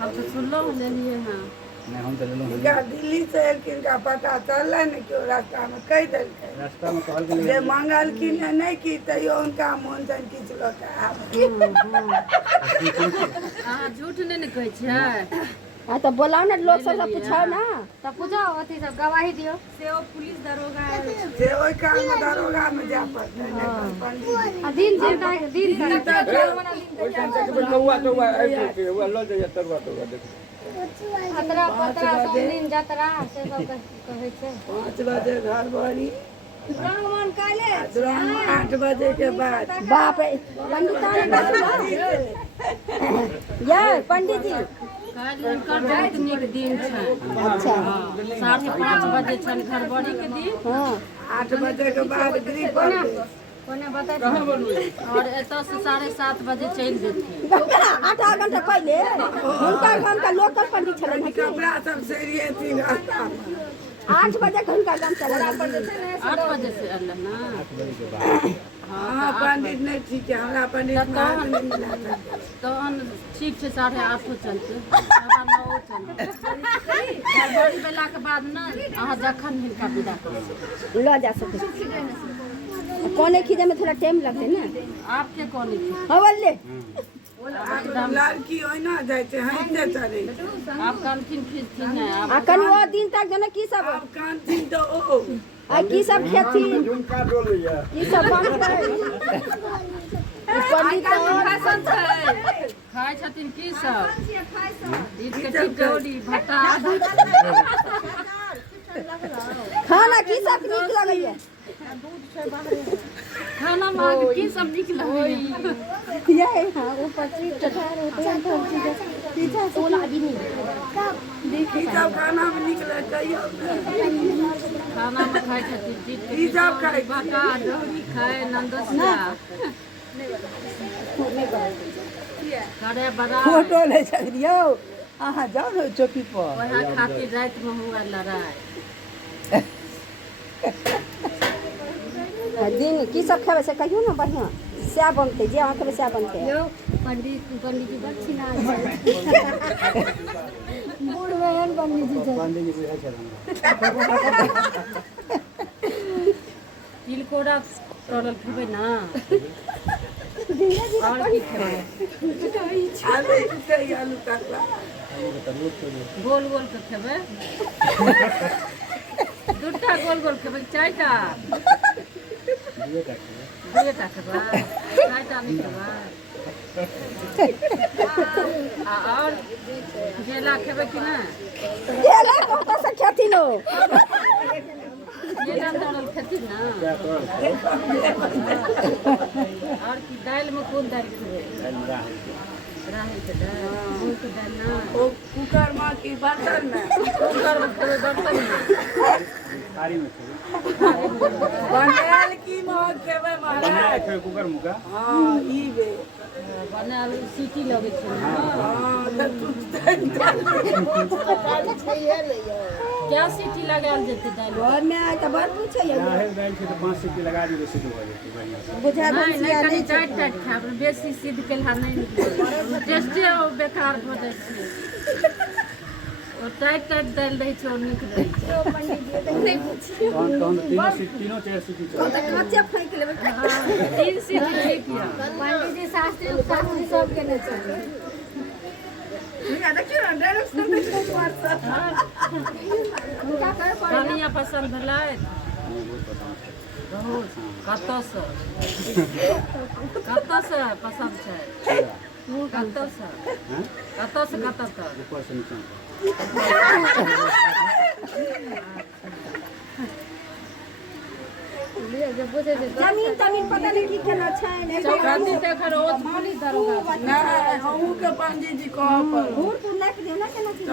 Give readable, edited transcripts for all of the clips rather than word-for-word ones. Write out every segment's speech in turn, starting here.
हम तो सुनलो लेलिए हाँ नहीं हम तो ले लो दिल्ली से एलखिन का पता चलल न कि रास्ता में कह देलकै रास्ता में कहल के जे मंगलखिन नहीं की तैयो उनका मन सन किछ लोग अहाँ झूठ नहीं न कहै छियै हाँ तो बोलाओ ना लोग सब पूछो ना तो पूछो अथी सब गवाही दियो से ओ पुलिस दरोगा से ओइ काम में दरोगा में जा पड़तै पंडित दिन दिन कौआ कौआ ऐसे हुआ लो जाय तरवा तरवा देख पतरा पतरा सब दिन जतरा से सब कहै छै 5 बजे घर बनी ब्राह्मण काले 8 बजे के बाद बाप रे पंडित ये पंडित जी काल्हि हुनकर बहुत नीक दिन छै अच्छा 5:30 बजे छनि घरबड़ी के दिन हाँ 8 बजे के बाद गृह प्रवेश कोने बता और एतऽ से 7:30 बजे चलि जेथिन आधा घंटा पहले उनका गांव का लोकल पंडित छलन है कि कपड़ा सब सेरिएथिन रास्ता में 8 बजे उनका गांव चला 8 बजे से अल्लाह ना हाँ पंडित नहीं ठीक है हमरा पंडित महाराज नहीं मिला था तहन ठीक छै 8:30 चलते 9:30 चलते घरबड़ी बेला के बाद ना अहाँ जखन हिनका विदा करू ला जा सके कोने खींचे में थोड़ा टाइम लगते ना आपके कॉल थी हवल्ले लड़की ओहिना जाइ छै हंसते चढ़े आप कानथिन खींचथिन नहीं आप अखन वो दिन तक जने की सब अब कानथिन तो ओ आ की सब खेती झुमका डोलिया की सब बनते पंडित खाइ छथिन की सब ईद के टिकौड़ी भट्टा खाना की सब नीक लगैया खाना में की सब नीक लगैया ये हां वो 25 टठार होते हैं तो चीज पीछा 16 दिन ई सब खाना में निकले कहियो खाना में खाइ छथिन ईद के ई सब खाइ भट्टा दही खाए नंदोसिया करे बड़ा फोटो ले छलियो अहाँ जाओ ने चौकी पर वह खातिर रात में हुआ लड़ाई दिन की सब खेबे से कहियो ना बढ़िया स्या बनते जे अहाँ खेबे स्या बनते यो पंडित जी दक्षिणा बूढ़ बहन पंडित जी पंडित जी बुझा चलन तिलकोरा तरल खेबै ना और की खेबै आलू तकला गोल गोल के खेबै दूटा गोल गोल खेबै चारिटा दुएटा खेबै चारिटा नहीं खेबै और जेला खेबै कि नहीं ये ले कौन से खेती लो जेला तरल खेती ना और की दाल में कौन दाल खेबै राहर के दाल मूंग के दाल ना ओ कुकर में की बर्तन में कुकर में खेबै बर्तन में थारी में बनाल की में खेबै महाराज फिर कुकर मुका हां ई बे बनाल सीटी लगे छै ना हां त क्या सीटी लगाल जेतै दाल घर में आए तो बात पूछे है दाल से तो 5 सीटी लगा दी तो सिद्ध हो जाती बढ़िया से बुझा नहीं नहीं कनी टाइट टाइट खाब बेसी सिद्ध केलहा नहीं टेस्टे बेकार हो जाइ छै और टाइट टाइट दाल दै छै और नीक दै छै तीनों चार सीटी चल कच्चे फेंक लेबे 3 सीटी ठीक है पंडित जी शास्त्री सब के नहीं चले कनिया पसंद भेलै बहुत कतऽ से पसंद छै कतऽ से कतऽ तक ऊपर से नीचे जमीन तमीन पता नहीं की केना छै नहीं चौरासी तक रोज पुलिस दरोगा नहीं हमहू के पंडित जी कह पर दूर दूर ना के देना केना की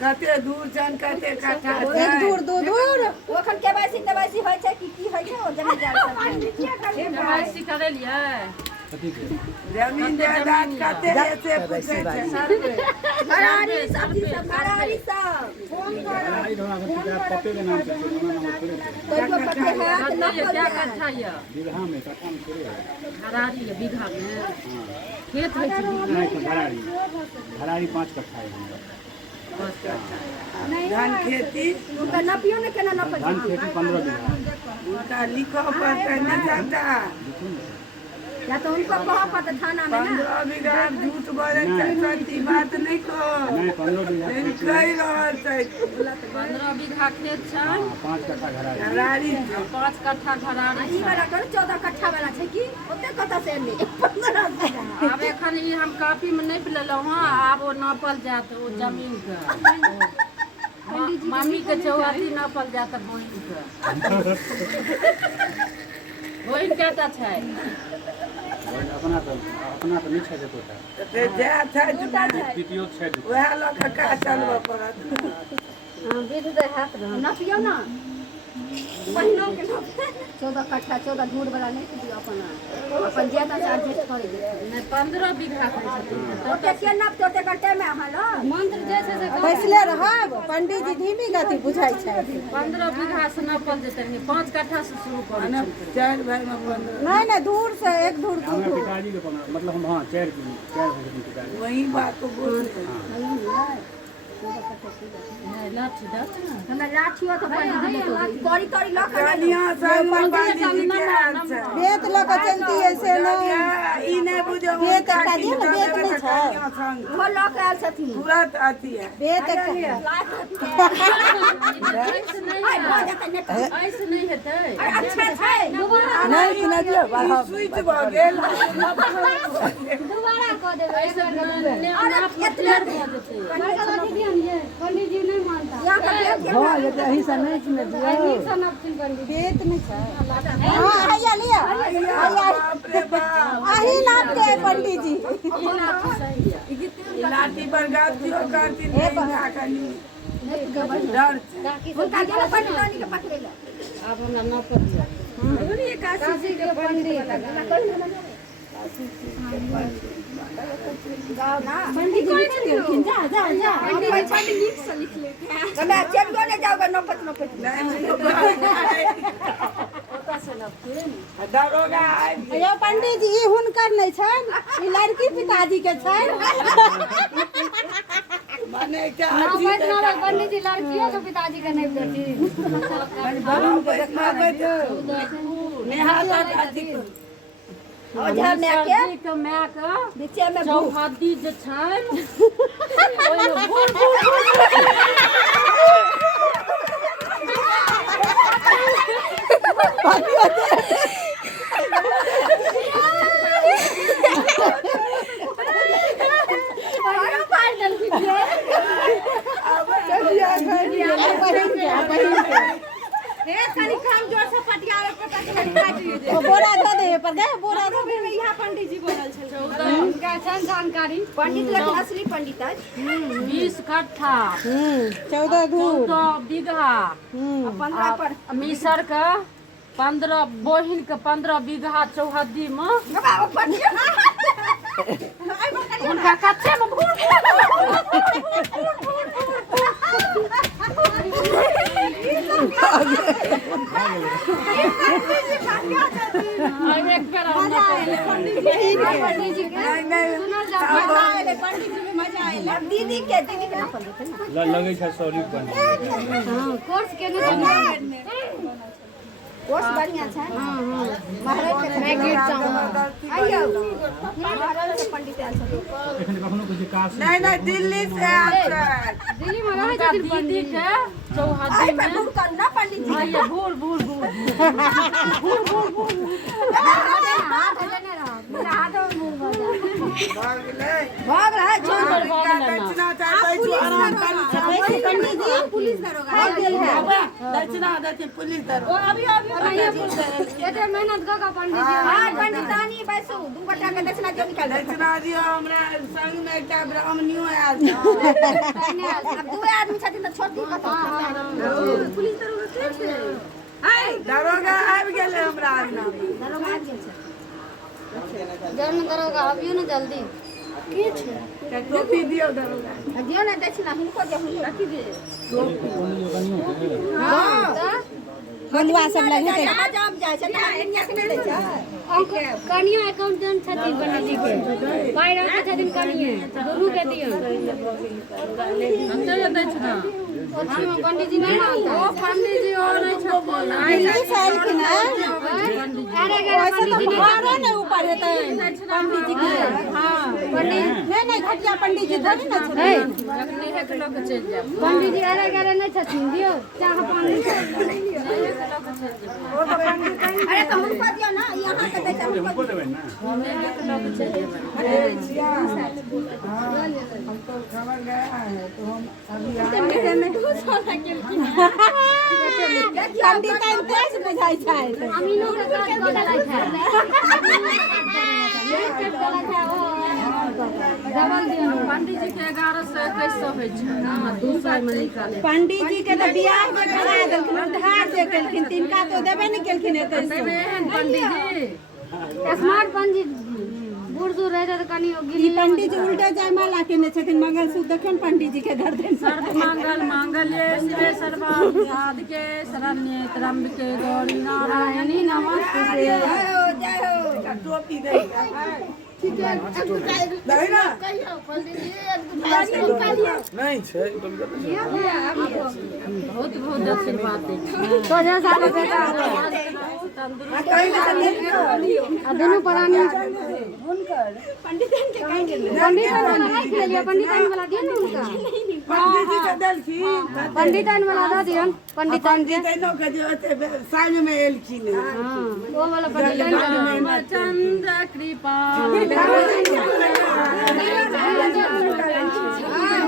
कते दूर जन कते काठा दूर दूर दूर ओखन केवाईसी तवाईसी होय छै की होय छै ओ जमीन जाल सब केवाईसी करेलियै कथी के जमीन जायदाद कते है से पूछे छै घरारी सब्जी सब घरारी सब आई ढोना के पप्पे के नाम से हमरा नाम थोड़े छै कोई को पते है कतना ये क्या कट्ठा ये बीघा में कट्ठा में थोड़े है घरारी ये बीघा में हां खेत है कि बीघा नहीं तो घरारी 5 कट्ठा है हमरा धान खेती उनका नपियो में केना नपल धान खेती 15 बीघा उनका लिखो पर करना चाहता या तो उनको कहो पता थाना में ना 15 बीघा झूठ बोले सच्ची बात नहीं को नहीं 15 बीघा कही रहल छै 15 बीघा खेत छै 5 कट्ठा घरारी घरारी 5 कट्ठा घरारी ई वाला कर 14 कट्ठा वाला छै कि ओते कत से ले 15 बीघा अब एखन ई हम कापी में नहीं लेलहुँ हँ आब ओ नापल जात ओ जमीन के मम्मी के चौहद्दी नापल जात बहिन के बहिन कएटा छै अपना तो नहीं छै देखो था ते जा छै पितियो छै वह लोग का चलबो पड़त हां विध दे हाथ रह नपियो ना बहिनो के नप 14 कट्ठा 14 धूड़ वाला नहीं दियो अपन ज्यादा चार्जेस करे नहीं 15 बीघा छै ओते के नप तोते कट्टे में हलो मंत्र जैसे से बैसले रहब पंडित जी धीमी गति बुझाई छै 15 बीघा से नापल जेतै 5 कट्ठा से शुरू करै छै 4 भाई में 15 नहीं दूर से एक धूड़ हमरा पिताजी के मतलब हम हां 4 भाई पिताजी वही बात को बोल लाठी दस ना हमरा लाठियो तो पंडित जी ले करी करी लख कनिया सब पंडित जी के हाल छै बेत लक चलती है से न ई नहीं बुझो बेत का दिन बेत नहीं छै वो लक आयल छथिन तुरंत आती है बेत ऐसे नहीं हेतै अच्छा छै नहीं सुना दियो स्विच भ गेल दोबारा कह देबै ऐसे ना क्लियर भ जेतै बड़का लाठी दियन ये पंडित जी नहीं मानता या का बेत हां ये एही से नहीं सुना दियो नहीं सनप सिंह पंडित बेत नहीं छै हां हैया लिया बाप रे बाप आही नाम के पंडित जी ई लाठी सही है लाठी पर गाथियो करती नहीं ना कनी डर उनका गेल पंडित के पकड़े ले अब हमरा नापल दिया काशी के पंडित पंडित जी लिखिन जा जा जा पंडित लिख से लिख ले कमे चेक दो ले जाओगे नपत ओता से नपथिन दरोगा यो पंडित जी हुनकर नहीं छन ई लड़की पिताजी के छन माने क्या नौबत ना पंडित जी लड़कियों के पिताजी के नहीं देती बाबू को देखा दो नेहाल आती ओझा में के सरदी के माय के बीचे में चौहद्दी जे छै ओइमे भूल भूल बोरा दो दे पर गए बोरा दो यहाँ पंडित जी बोलल छल उनका छन जानकारी पंडित लेकिन असली पंडित है 20 कट्ठा 14 धूर 14 बीघा 15 पर मिसर के 15 बहिन के 15 बीघा चौहद्दी में उनका कच्चे में दीदी के लगे छै सॉरी कोर्स के नहीं कोर्स बढ़िया छै महाराज के आइयो महाराज के पंडित आयल छथिन एखन कखनो कुछ काज नहीं दिल्ली से आयल छै दिल्ली में रहे छथिन दीदी के चौहद्दी आई में पे दूर करना पंडित जी आइए भूर भूर भूर हाथ लेने रहो मेरा हाथ में मुंह भाग ले भाग रहा है भूर भूर का दक्षिणा चाहते छु आराम कर पंडित जी पुलिस दरोगा है दक्षिणा देते पुलिस दर अभी एते मेहनत क का पंडित जी हां पंडितानी बैसो दू बटा के दक्षिणा जो निकाल दे दक्षिणा दियो हमरा संग में एकटा ब्राह्मणियो आयल छै अब दू आदमी छथिन त छोटी कथा पुलिस दरोगा के छै दरोगा आबि गेलै हमरा अंगना दरोगा आबि गेल छै जन दरोगा अबियो ना जल्दी टोपी दियो दरोगा दियो ना दक्षिणा हिनको दे हुनको रखी दे बंधुआ सब लगे थे जाम जाय छै ना एनिया के नै दै छै कनिया अकाउंटेंट छथिन पंडित जी के पाई रखै छथिन कनिया दुनू के दियो अंदर दै छै ना हम पंडित जी नहीं मानता ओ पंडित जी और नहीं छथिन आई साल के ना अरे पंडित जी बारो ने ऊपर हेतै पंडित जी के हां पंडित नहीं घटिया पंडित जी थोड़ी ना छै नहीं है के लोग चल जाए पंडित जी अरे नहीं छथिन दियो चाह पानी अरे तो हमको दियो ना यहां के दै छै हमको देबै ना अरे जिया हमको खबर गया है तो हम अभी पंडित तेज बुझाई छै अमीनो के काज कर लाई है डबल दियो पंडित जी के 1100 2100 होइ छै हां 200 में निकाले पंडित जी के तो बियाह में करा देलखिन उधार दे केलखिन तिनका तो देबे नहीं केलखिन एते पंडित जी स्मार्ट पंडित बूढ़ दूर रहे तो कनी ई गिली पंडित जी उल्टा जयमाला केने छथिन मंगलसूत्र देखन पंडित जी के गर्दन सर्व मंगल मांगल्ये शिवे सर्वा साधके शरण्ये त्र्यंबके गौरी नारायणी नमस्ते जय हो टोपी दे ठीक है दे ना नहीं छै बहुत बहुत आशीर्वाद दै छी तो जैसा बेटा दोनों प्राणी पंडित वाला दियो ना उनका पंडित जी के देलखिन पंडितन वाला दे दियो पंडितन के पंडितनो के जो ओते साँझ में एलखिन हां वो वाला पंडितन रामचंद्र कृपा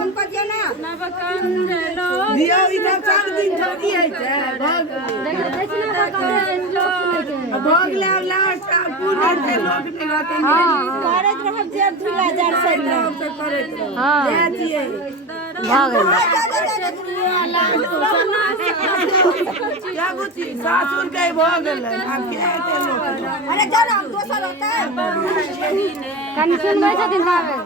उनको दियो ना नवकंज लोक दियो इधर 4 दिन थोड़ी है भग देखना तो भग ले लास्ट पूरा के लोग ने गाते करत रहब जे झूला जड़ से लोग से करे हां दे दिए भाग क्या बुची सासुर के भग गेलै अब के हेतै लोग अरे जाना हम दोसर होता कनी सुनबै छथिन बाबे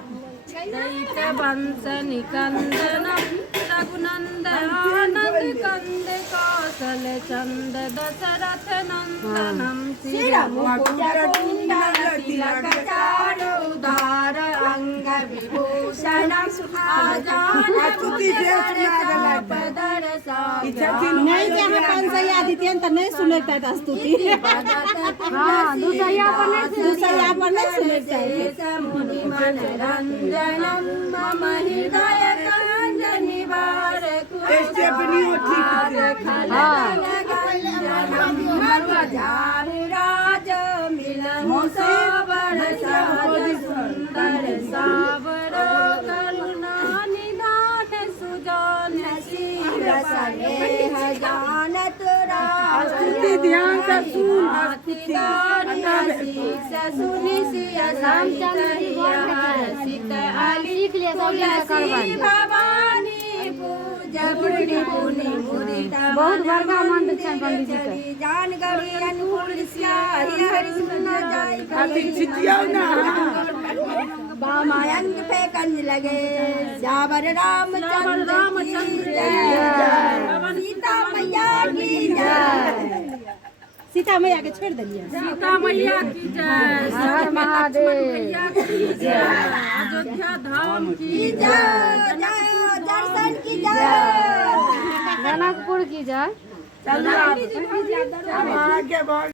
दैत वंश निकंदनम रघुनंद आनंद कंद कौशल चंद दशरथ नंदनम श्री तिलक उदार अंग विभूषणम आजान स्तुति जे सुना पदर सा नहीं जहाँ 500 दितियन त नहीं सुनैत स्तुति हां दूसरिया पर नहीं दूसरा पर नहीं सुनैत मुनि मनरंजनम मम हृदय कंज निवारक स्टेपनी ठीक राज मिलहु सावर सुंदर सावर करुणा निधान सुजान शील जानत स्तुति ध्यान से सुन सुनि सिया सीत सीख ले सब करबन भवानी पूजा पुनि पुनि मुदिता बहुत बड़का मंत्र छन पंडित जी के जान गरी अनुकूल सियाही हरि सुन जाय ठीक छिटियो ना बामायन पे कंज लगे जावर रामचंद्र सीता मैया की जय सीता मैया के छोड़ दिलिए सीता मैया की जय हर महादेव मैया की जय अयोध्या धाम की जय जय दर्शन की जय जनकपुर की जय चल आगे बढ़